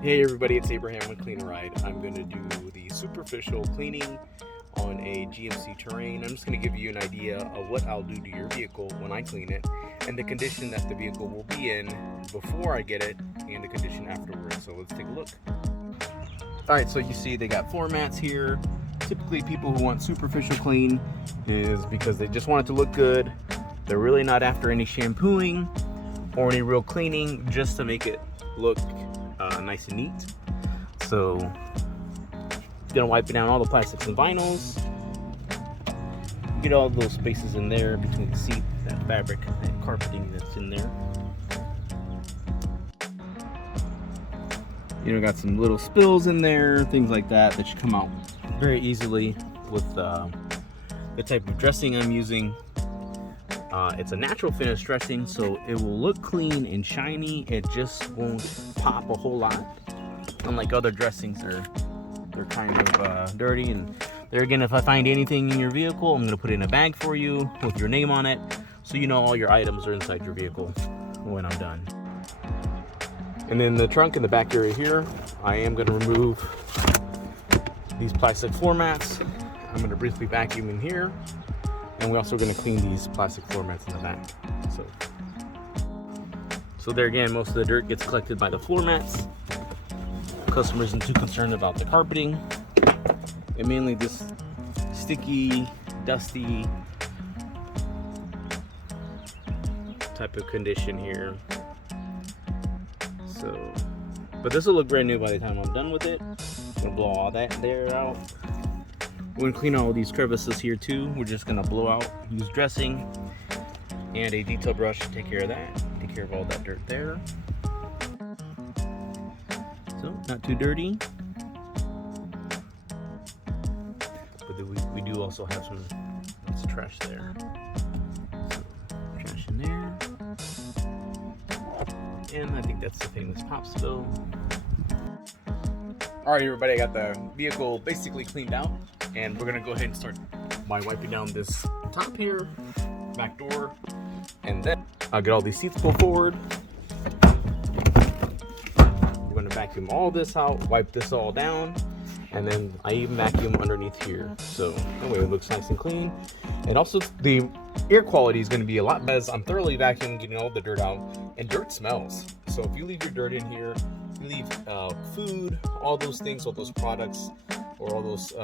Hey everybody, it's Abraham with Clean Ride. I'm going to do the superficial cleaning on a GMC Terrain. I'm just going to give you an idea of what I'll do to your vehicle when I clean it and the condition that the vehicle will be in before I get it and the condition afterwards. So let's take a look. Alright, so you see they got floor mats here. Typically people who want superficial clean is because they just want it to look good. They're really not after any shampooing or any real cleaning, just to make it look nice and neat. So gonna wipe down all the plastics and vinyls, get all those spaces in there between the seat, that fabric, that carpeting that's in there. You know, got some little spills in there, things like that should come out very easily with the type of dressing I'm using. It's a natural finish dressing, so it will look clean and shiny. It just won't pop a whole lot. Unlike other dressings, they're kind of dirty. And there again, if I find anything in your vehicle, I'm gonna put it in a bag for you with your name on it, so you know all your items are inside your vehicle when I'm done. And then the trunk in the back area here, I am gonna remove these plastic floor mats. I'm gonna briefly vacuum in here. And we're also going to clean these plastic floor mats in the back. So there again, most of the dirt gets collected by the floor mats. Customer isn't too concerned about the carpeting. And mainly this sticky, dusty type of condition here. So, but this will look brand new by the time I'm done with it. I'm going to blow all that there out. We're gonna clean all these crevices here too. We're just gonna blow out, use dressing and a detail brush to take care of that. Take care of all that dirt there. So, not too dirty. But then we do also have some trash there. So, trash in there. And I think that's the famous pop spill. Alright everybody, I got the vehicle basically cleaned out. And we're gonna go ahead and start by wiping down this top here, back door, and then I'll get all these seats pulled forward. We're gonna vacuum all this out, wipe this all down, and then I even vacuum underneath here. So that way it looks nice and clean. And also the air quality is gonna be a lot better as I'm thoroughly vacuuming, getting all the dirt out, and dirt smells. So if you leave your dirt in here, you leave food, all those things, all those products, or all those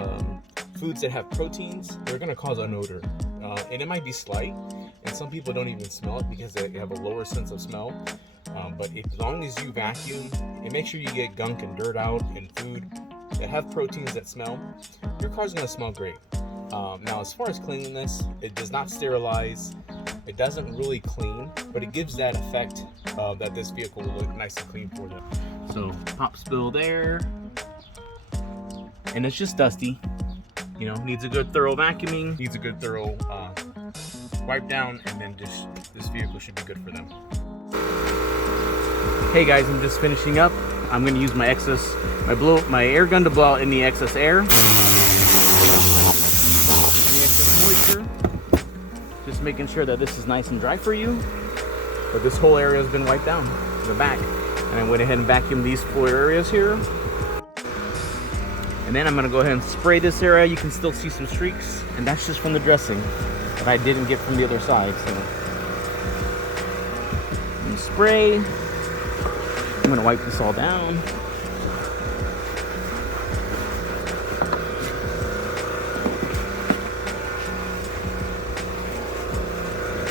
foods that have proteins, they're gonna cause an odor. And it might be slight, and some people don't even smell it because they have a lower sense of smell. But as long as you vacuum and make sure you get gunk and dirt out and food that have proteins that smell, your car's gonna smell great. Now, as far as cleanliness, it does not sterilize. It doesn't really clean, but it gives that effect that this vehicle will look nice and clean for them. So, pop spill there. And it's just dusty, you know, needs a good thorough vacuuming, needs a good thorough wipe down, and then just this vehicle should be good for them. Hey guys, I'm just finishing up. I'm going to use my my air gun to blow out any excess air, any excess moisture. Just making sure that this is nice and dry for you. But this whole area has been wiped down in the back, and I went ahead and vacuumed these 4 areas here. And then I'm gonna go ahead and spray this area. You can still see some streaks, and that's just from the dressing that I didn't get from the other side. So I'm gonna spray. I'm gonna wipe this all down.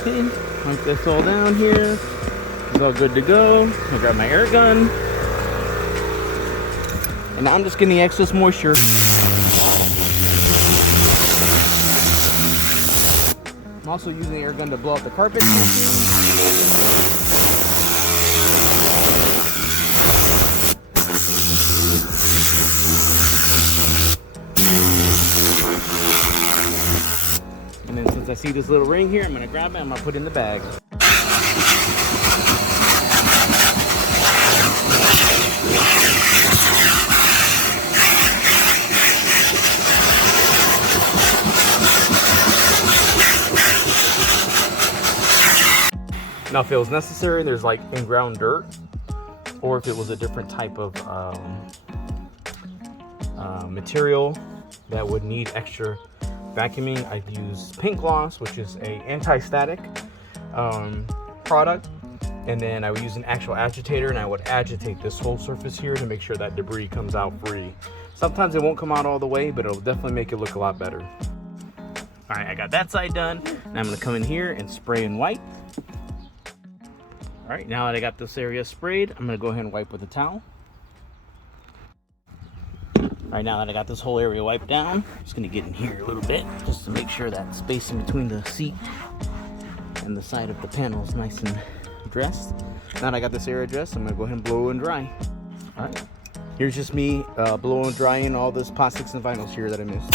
Okay, wipe this all down here. It's all good to go. I'll grab my air gun. And I'm just getting the excess moisture. I'm also using the air gun to blow out the carpet. And then since I see this little ring here, I'm gonna grab it and I'm gonna put it in the bag. Now if it was necessary, there's like in-ground dirt. or if it was a different type of material that would need extra vacuuming, I'd use Paint Gloss, which is a anti-static product, and then I would use an actual agitator, and I would agitate this whole surface here to make sure that debris comes out free. Sometimes it won't come out all the way, but it'll definitely make it look a lot better. All right, I got that side done. Now I'm gonna come in here and spray and wipe. All right, now that I got this area sprayed, I'm gonna go ahead and wipe with a towel. All right, now that I got this whole area wiped down, I'm just gonna get in here a little bit just to make sure that space in between the seat and the side of the panel is nice and dressed. Now that I got this area dressed, I'm gonna go ahead and blow and dry. All right, here's just me blowing and drying all this plastics and vinyls here that I missed.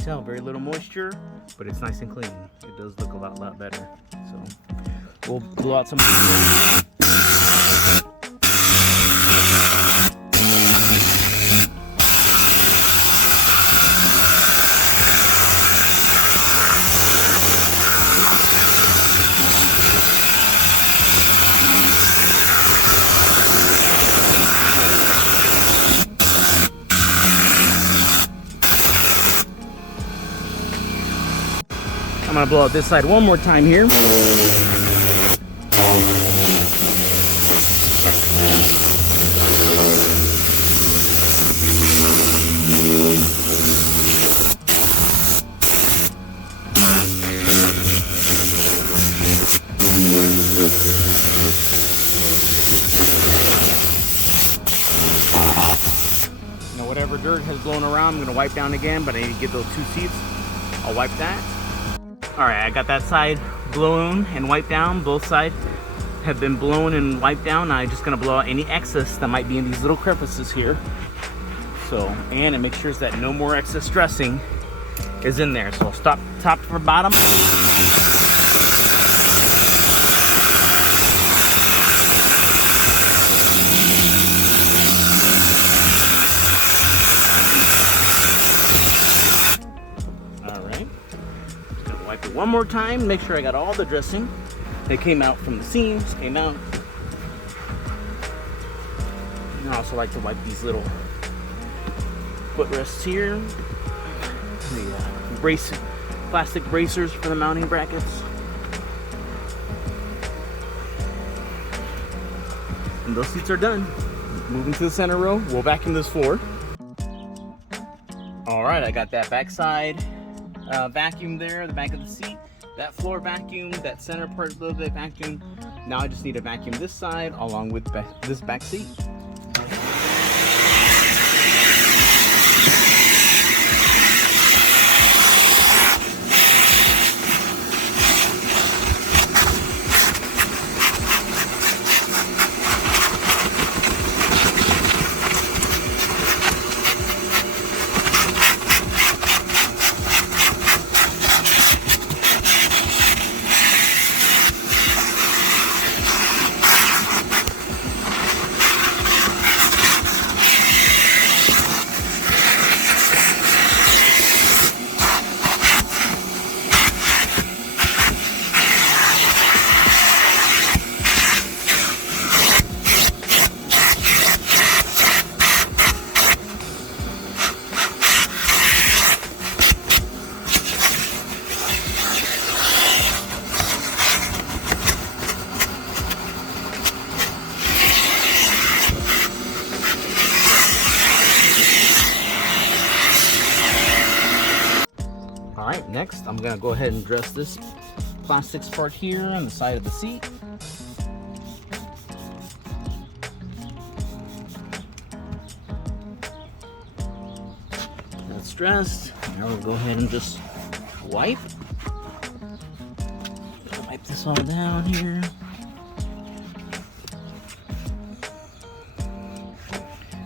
Tell very little moisture, but it's nice and clean. It does look a lot better. So we'll blow out some of the I'm gonna blow out this side one more time here. Now whatever dirt has blown around, I'm gonna wipe down again, but I need to get those two seats. I'll wipe that. All right, I got that side blown and wiped down. Both sides have been blown and wiped down. Now I'm just gonna blow out any excess that might be in these little crevices here. So, and it makes sure that no more excess dressing is in there. So I'll stop top to bottom. Wipe it one more time, make sure I got all the dressing that came out from the seams, came out. And I also like to wipe these little footrests here. The plastic bracers for the mounting brackets. And those seats are done. Moving to the center row, we'll vacuum this floor. All right, I got that backside vacuum there, the back of the seat, that floor vacuum, that center part a little bit vacuum. Now I just need to vacuum this side along with this back seat. Alright, next I'm going to go ahead and dress this plastics part here on the side of the seat. That's dressed. Now we'll go ahead and just wipe. Wipe this all down here.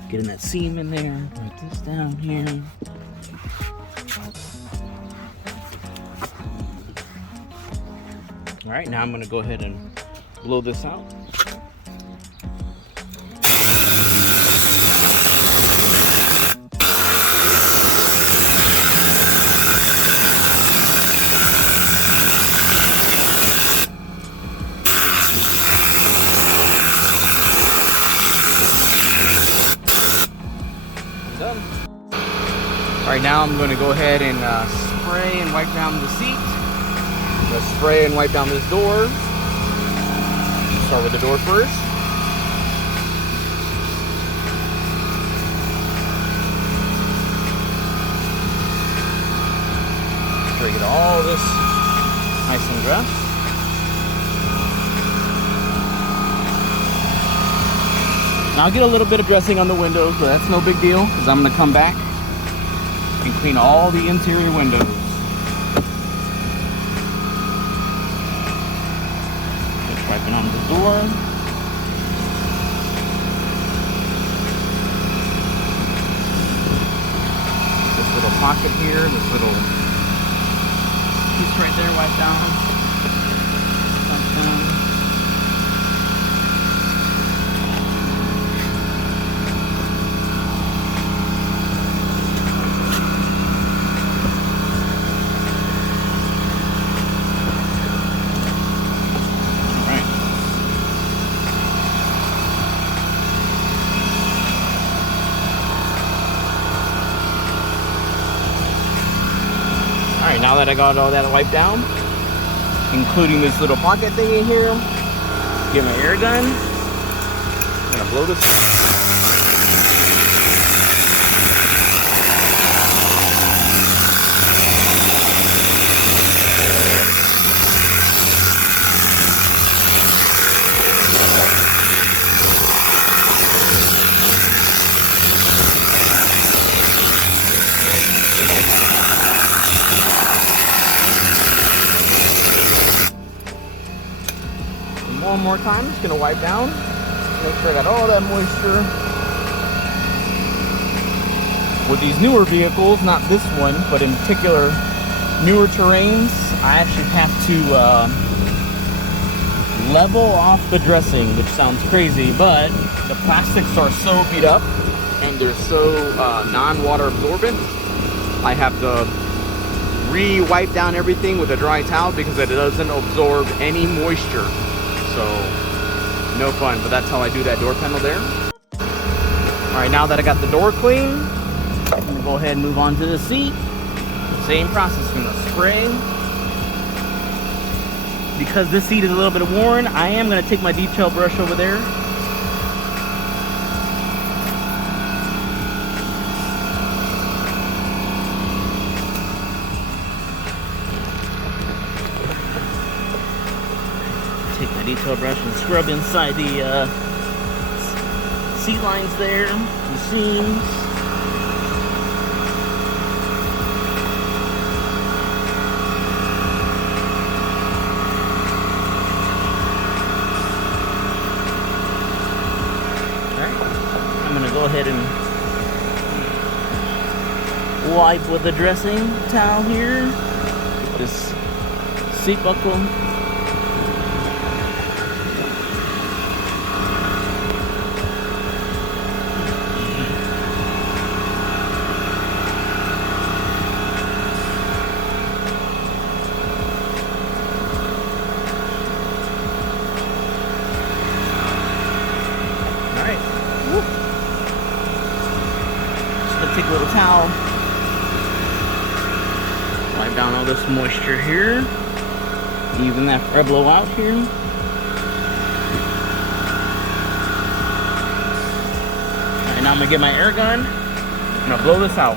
Getting that seam in there. Wipe this down here. All right, now I'm gonna go ahead and blow this out. done. All right, now I'm going to go ahead and spray and wipe down the seat. I'm going to spray and wipe down this door. Start with the door first. Try to get all this nice and dressed. Now I'll get a little bit of dressing on the windows, but that's no big deal because I'm going to come back and clean all the interior windows. Just wiping on the door. This little pocket here, this little piece right there, wipe down. Wipe down. Alright, now that I got all that wiped down, including this little pocket thing in here, get my air gun. I'm gonna blow this. One more time, just gonna wipe down, make sure I got all that moisture. With these newer vehicles, not this one, but in particular newer terrains, I actually have to level off the dressing, which sounds crazy, but the plastics are so beat up and they're so non-water absorbent. I have to re-wipe down everything with a dry towel because it doesn't absorb any moisture. So, no fun, but that's how I do that door panel there. All right, now that I got the door clean, I'm gonna go ahead and move on to the seat. Same process, I'm gonna spray. Because this seat is a little bit worn, I am gonna take my detail brush over there. Take my detail brush and scrub inside the seat lines there, the seams. Alright, I'm going to go ahead and wipe with the dressing towel here. This seat buckle. Take a little towel, wipe down all this moisture here, even that blow out here. Alright, now I'm gonna get my air gun. I'm gonna blow this out.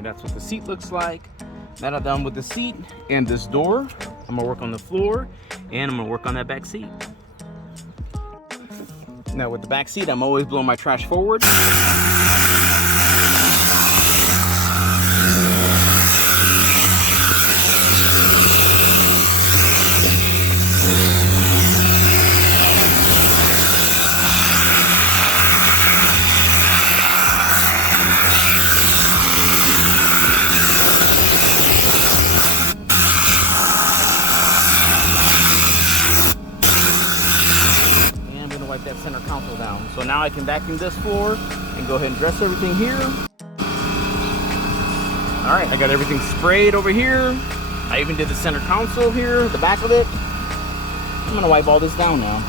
That's what the seat looks like. Now that I'm done with the seat and this door, I'm gonna work on the floor and I'm gonna work on that back seat. Now with the back seat, I'm always blowing my trash forward. center console down. So now I can vacuum this floor and go ahead and dress everything here. All right, I got everything sprayed over here. I even did the center console here, the back of it. I'm gonna wipe all this down now.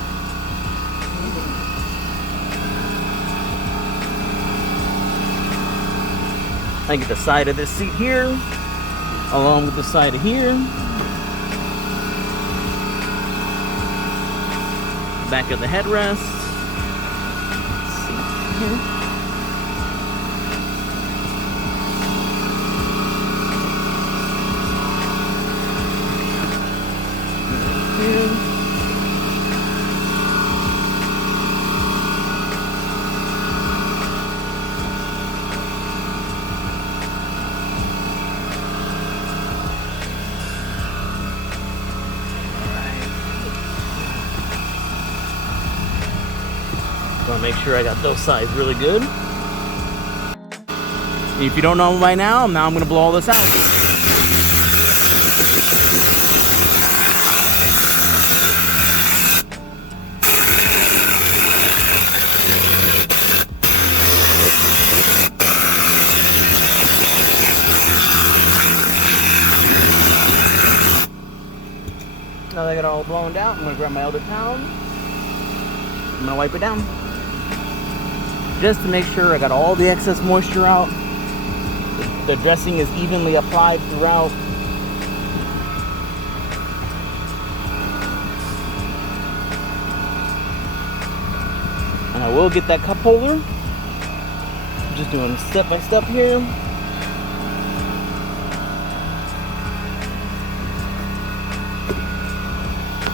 I get the side of this seat here, along with the side of here. Back of the headrest. Seat here. Want to make sure I got those sides really good. If you don't know by now I'm going to blow all this out. Now that I got it all blown out, I'm going to grab my other towel. I'm going to wipe it down. Just to make sure I got all the excess moisture out. The dressing is evenly applied throughout. And I will get that cup holder. Just doing step by step here.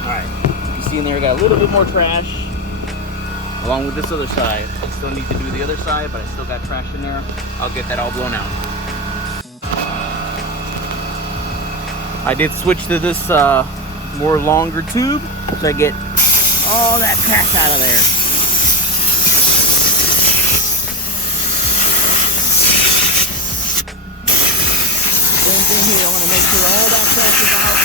Alright, you see in there I got a little bit more trash. Along with this other side. I still need to do the other side, but I still got trash in there. I'll get that all blown out. I did switch to this more longer tube, so I get all that trash out of there. Same thing here, I want to make sure all that trash is out.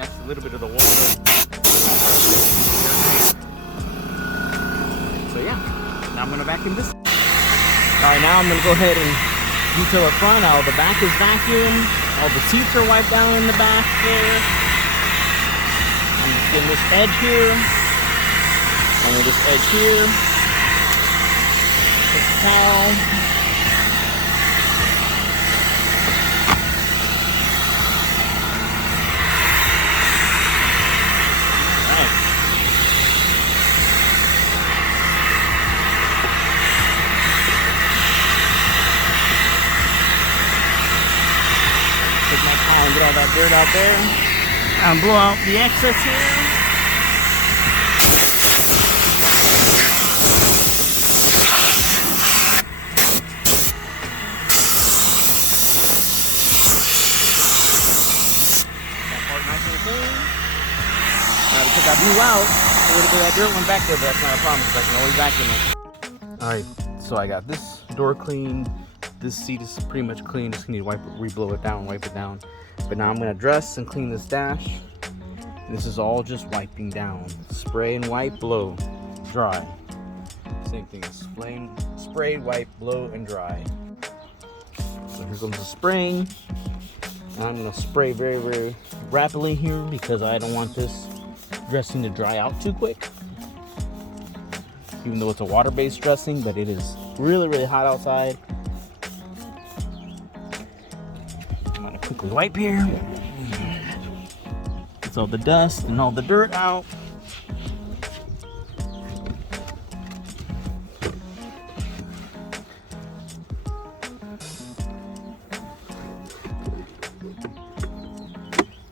A little bit of the water. So yeah, now I'm going to vacuum this. Alright, now I'm going to go ahead and detail the front. All the back is vacuumed. All the seats are wiped down in the back there. I'm just getting this edge here. And then this edge here. Take the towel. And get all that dirt out there. And blow out the excess here. That part nice and clean. Now to put that blue out, a little bit of that dirt went back there, but that's not a problem because I can always vacuum it. Alright, so I got this door clean. This seat is pretty much clean. Just need to re-blow it down, wipe it down. But now I'm gonna dress and clean this dash. This is all just wiping down. Spray and wipe, blow, dry. Same thing, spray, wipe, blow, and dry. So here comes the spraying. And I'm gonna spray very, very rapidly here because I don't want this dressing to dry out too quick. Even though it's a water-based dressing, but it is really, really hot outside. Quickly wipe here. Gets all the dust and all the dirt out.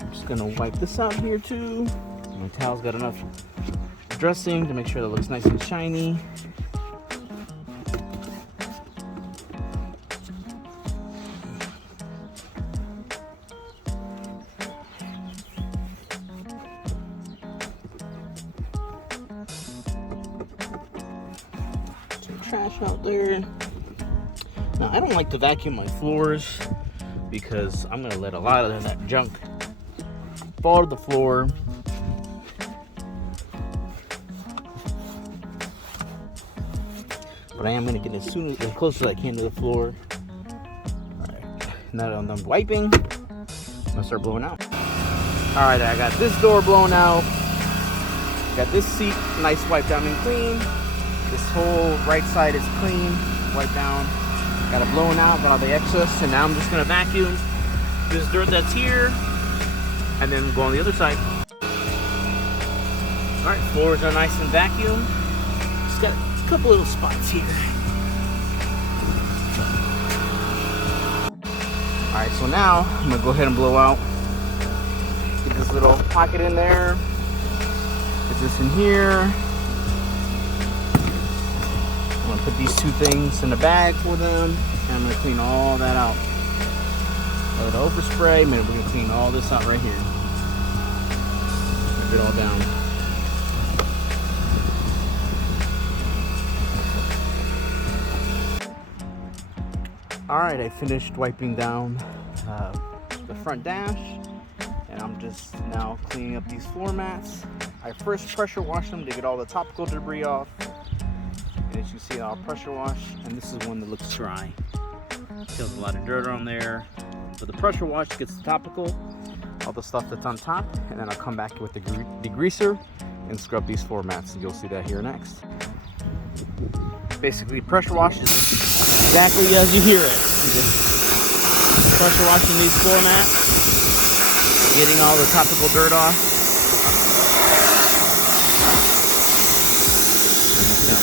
I'm just gonna wipe this out here too. My towel's got enough dressing to make sure that it looks nice and shiny. Trash out there. Now, I don't like to vacuum my floors because I'm gonna let a lot of that junk fall to the floor. But I am gonna get as close as I can to the floor. Alright, now that I'm done wiping, I'm gonna start blowing out. Alright, I got this door blown out. Got this seat nice wiped down and clean. This whole right side is clean, wiped down. Got it blown out, got all the excess, and now I'm just gonna vacuum this dirt that's here, and then go on the other side. Alright, floors are nice and vacuumed. Just got a couple little spots here. Alright, so now I'm gonna go ahead and blow out. Get this little pocket in there. Get this in here. I'm gonna put these two things in the bag for them, and I'm gonna clean all that out. A little overspray, and we're gonna clean all this out right here. Get it all down. Alright, I finished wiping down the front dash, and I'm just now cleaning up these floor mats. I first pressure washed them to get all the topical debris off. And as you see, I'll pressure wash, and this is one that looks dry. Feels a lot of dirt on there. But the pressure wash gets the topical, all the stuff that's on top, and then I'll come back with the degreaser and scrub these floor mats, and you'll see that here next. Basically, pressure wash is exactly as you hear it. I'm just pressure washing these floor mats, getting all the topical dirt off.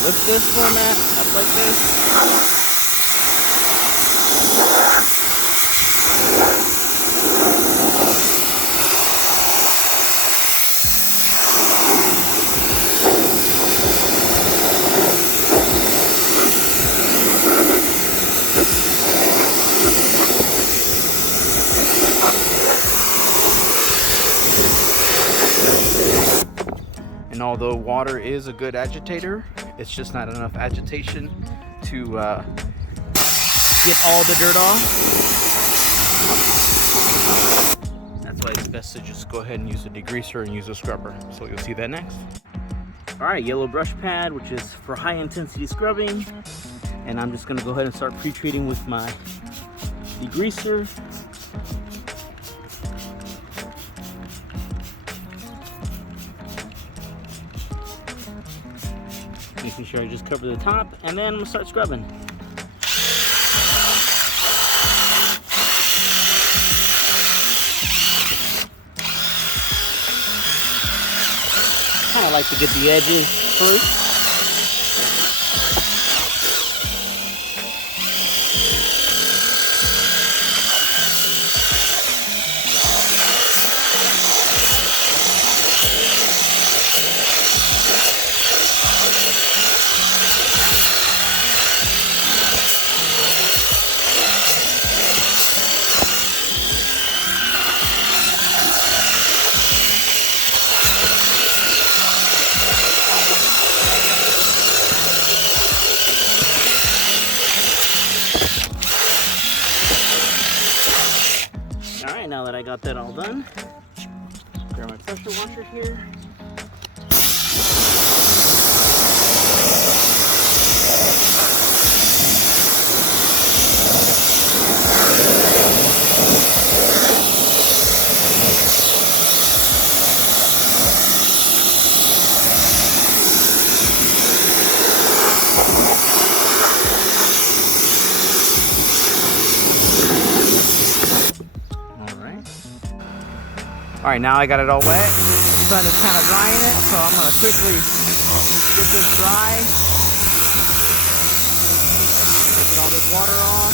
Lift this floor mat up like this. And although water is a good agitator, it's just not enough agitation to get all the dirt off. That's why it's best to just go ahead and use a degreaser and use a scrubber. So you'll see that next. Alright, yellow brush pad, which is for high intensity scrubbing. And I'm just gonna go ahead and start pre-treating with my degreaser. Making sure I just cover the top, and then I'm gonna start scrubbing. Kind of like to get the edges first. Alright, now that I got that all done, grab my pressure washer here. Alright, now I got it all wet. The sun is kind of drying it, so I'm going to quickly get this dry. Get all this water off.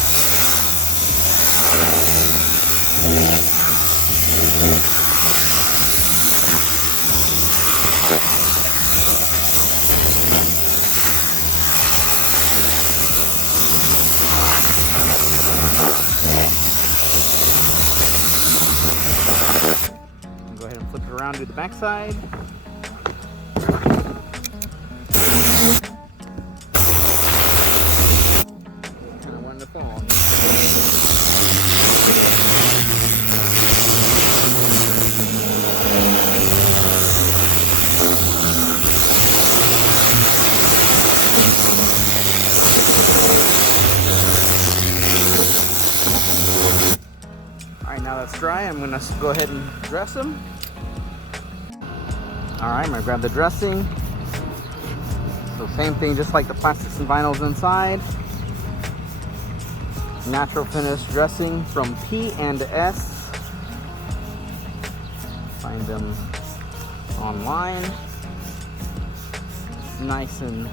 Go ahead and flip it around to the back side. Kind of wanted to fall. dry, I'm gonna go ahead and dress them. All right, I'm gonna grab the dressing. So same thing, just like the plastics and vinyls inside. Natural finish dressing from P&S. Find them online. It's nice and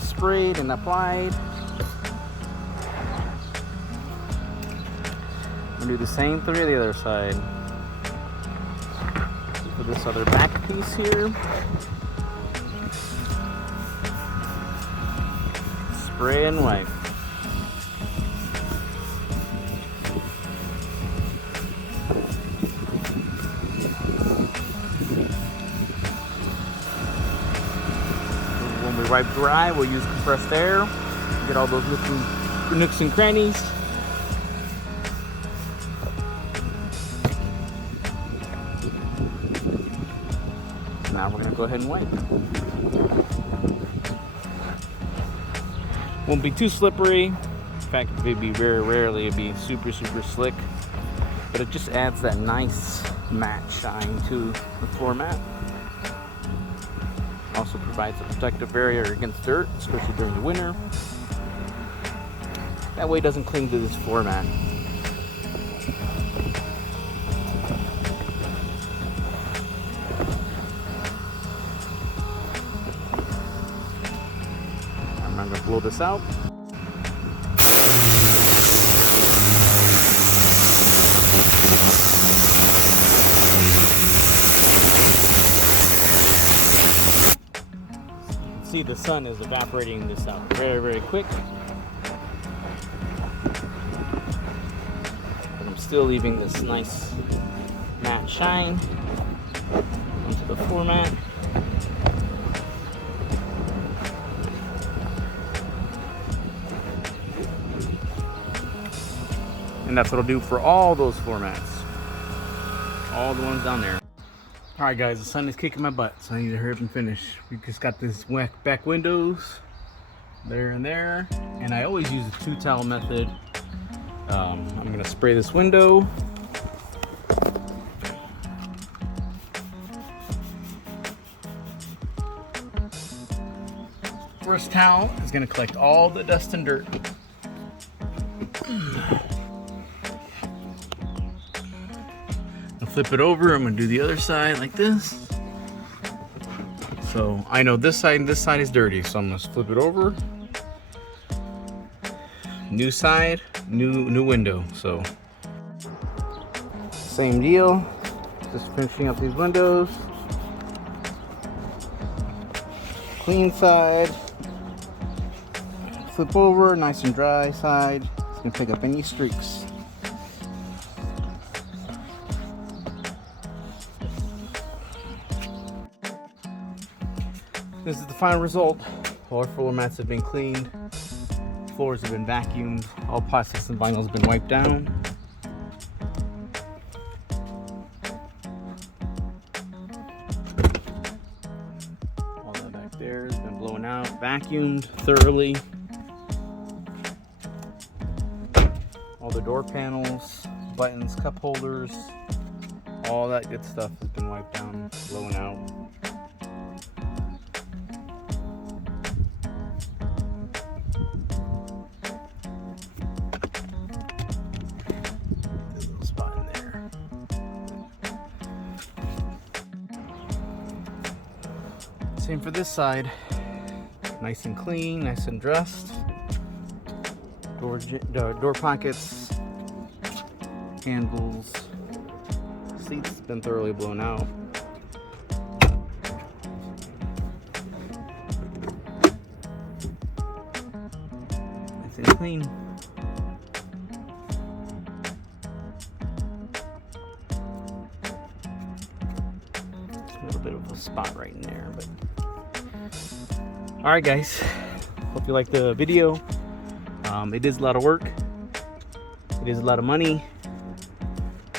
sprayed and applied. I'm gonna do the same through the other side. For this other back piece here. Spray and wipe. When we wipe dry, we'll use compressed air. Get all those nooks and crannies. Now we're gonna go ahead and wipe. Won't be too slippery. In fact, it'd be very rarely, it'd be super slick. But it just adds that nice matte shine to the floor mat. Also provides a protective barrier against dirt, especially during the winter. That way it doesn't cling to this floor mat. I'm going to blow this out. See, the sun is evaporating this out very quick. But I'm still leaving this nice matte shine onto the floor mat. And that's what I'll do for all those floor mats. All the ones down there. Alright guys, the sun is kicking my butt, so I need to hurry up and finish. We just got this back windows there and there. And I always use the 2-towel method. I'm going to spray this window. First towel is going to collect all the dust and dirt. Flip it over. I'm gonna do the other side like this. So I know this side and this side is dirty, so I'm gonna flip it over. New side, new window. So same deal. Just finishing up these windows. Clean side. Flip over, nice and dry side. It's gonna pick up any streaks. This is the final result. All our floor mats have been cleaned. Floors have been vacuumed. All plastics and vinyls have been wiped down. All that back there has been blown out, vacuumed thoroughly. All the door panels, buttons, cup holders, all that good stuff has been wiped down, blown out. Same for this side. Nice and clean, nice and dressed. Door pockets, handles, seats been thoroughly blown out. Nice and clean. A little bit of a spot right in there, but alright guys, hope you liked the video. It is a lot of work, it is a lot of money,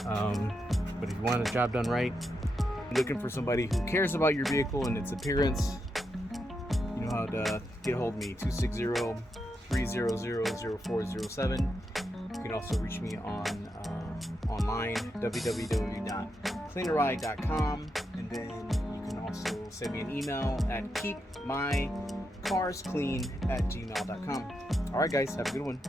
but if you want a job done right, you're looking for somebody who cares about your vehicle and its appearance, you know how to get a hold of me. 260-300-0407. You can also reach me on online online, www.cleaneride.com, and then you can also send me an email at keepmycarsclean@gmail.com. All right, guys, have a good one.